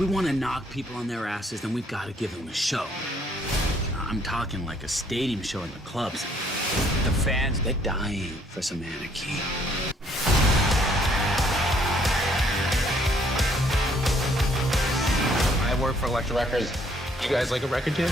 we want to knock people on their asses, then we've got to give them a show. I'm talking like a stadium show in the clubs. The fans, they're dying for some anarchy. I work for Elektra Records. You guys like a record deal?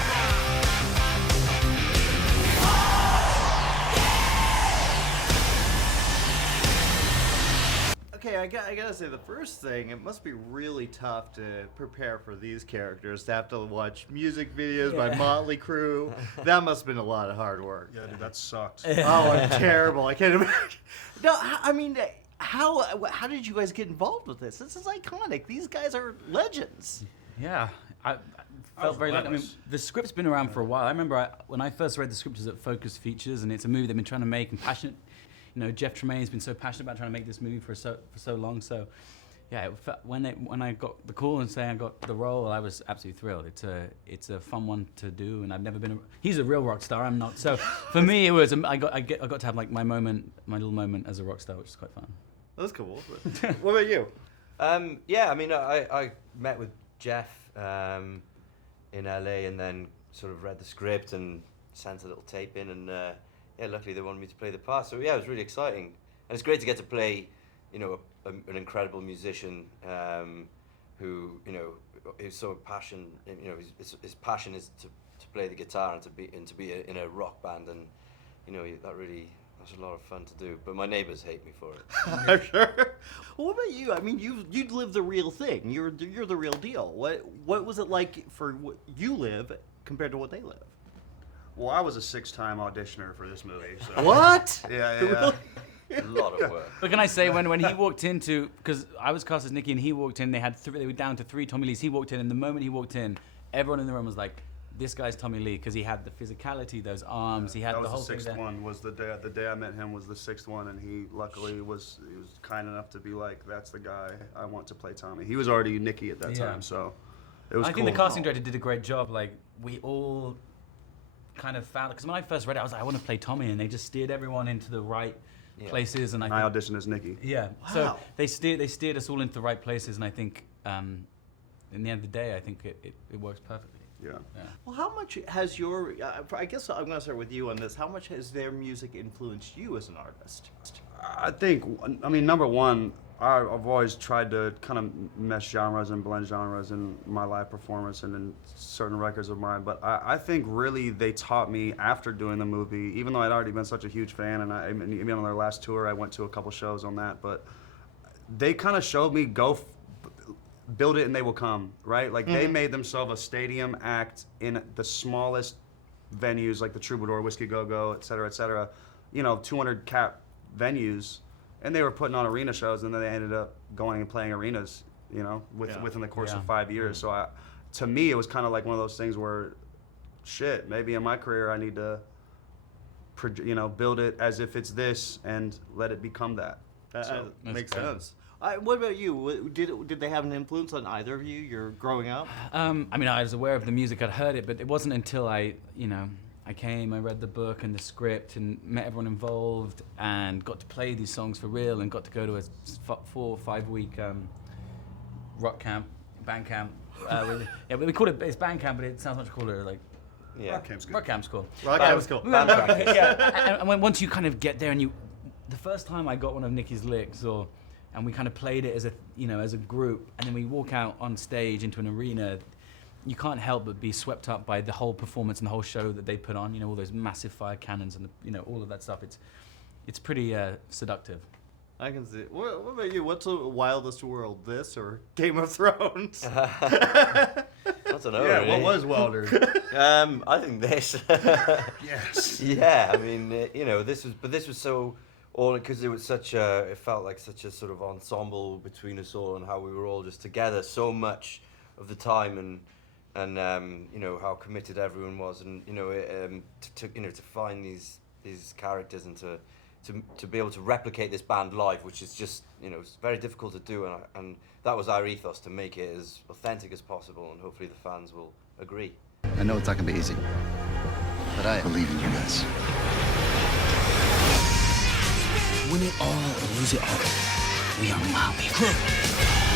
Okay, I gotta say, the first thing, it must be really tough to prepare for these characters, to have to watch music videos by Motley Crue. That must have been a lot of hard work. Yeah, dude, that sucked. Oh, terrible. I can't imagine. No, I mean, how did you guys get involved with this? This is iconic. These guys are legends. Yeah, I felt very lucky. I mean, the script's been around for a while. I remember when I first read the script, it was at Focus Features, and it's a movie they've been trying to make and passionate. You know, Jeff Tremaine's been so passionate about trying to make this movie for so long. So, yeah, when I got the call and saying I got the role, I was absolutely thrilled. It's a fun one to do, and I've never been. He's a real rock star. I'm not. So for me, it was I got to have like my little moment as a rock star, which is quite fun. That's cool. What about you? Yeah, I mean, I met with Jeff in LA, and then sort of read the script and sent a little tape in, and yeah, luckily they wanted me to play the part. So yeah, it was really exciting, and it's great to get to play, you know, an incredible musician who, you know, is so passionate. You know, his passion is to play the guitar and to be in a rock band, and you know, that's a lot of fun to do. But my neighbors hate me for it. I'm sure. Well, what about you? I mean, you'd live the real thing. You're the real deal. What was it like for what you live compared to what they live? Well, I was a 6-time auditioner for this movie. So. What? Yeah. A lot of work. But can I say, when he walked into, because I was cast as Nicky and he walked in, they were down to 3 Tommy Lees. He walked in, and the moment he walked in, everyone in the room was like, this guy's Tommy Lee, because he had the physicality, those arms, he had the whole thing. That was the 6th one. Was the day I met him was the 6th one, and he luckily was kind enough to be like, that's the guy I want to play Tommy. He was already Nicky at that time, so it was cool. I think the casting director did a great job. Like, we all kind of found, because when I first read it, I was like, I want to play Tommy, and they just steered everyone into the right places. And I auditioned as Nicky. Yeah. Wow. So they steered us all into the right places, and I think in the end of the day, I think it works perfectly. Yeah. Well, how much has your, I guess I'm going to start with you on this, how much has their music influenced you as an artist? I think, I mean, number one, I've always tried to kind of mesh genres and blend genres in my live performance and in certain records of mine. But I think really they taught me after doing the movie, even though I'd already been such a huge fan, and even on their last tour, I went to a couple shows on that. But they kind of showed me build it and they will come, right? Like they made themselves a stadium act in the smallest venues, like the Troubadour, Whiskey Go Go, et cetera, you know, 200 cap venues. And they were putting on arena shows, and then they ended up going and playing arenas, you know, within the course of 5 years. So to me, it was kind of like one of those things where, shit, maybe in my career I need to, you know, build it as if it's this and let it become that. So, makes sense. What about you? Did they have an influence on either of you? You're growing up. I mean, I was aware of the music, I'd heard it, but it wasn't until I came, I read the book and the script and met everyone involved and got to play these songs for real and got to go to a 4 or 5 week rock camp, band camp. We call it's band camp, but it sounds much cooler. Like, Rock camp's good. Rock camp's cool. Rock camp's cool. Band practice. And once you kind of get there, and the first time I got one of Nicky's licks, and we kind of played it as a group, and then we walk out on stage into an arena. You can't help but be swept up by the whole performance and the whole show that they put on. You know, all those massive fire cannons and all of that stuff. It's pretty seductive. I can see it. What about you? What's the wildest world, this or Game of Thrones? I don't know. Yeah, really. what was wilder? I think this. Yes. Yeah, I mean, you know, this was so because it was it felt like such a sort of ensemble between us all, and how we were all just together so much of the time, and you know how committed everyone was, and you know to find these characters and to be able to replicate this band live, which is just, you know, it's very difficult to do, and that was our ethos, to make it as authentic as possible, and hopefully the fans will agree. I know it's not gonna be easy, but I believe in you guys. Win it all or lose it all. We are Motley Crue.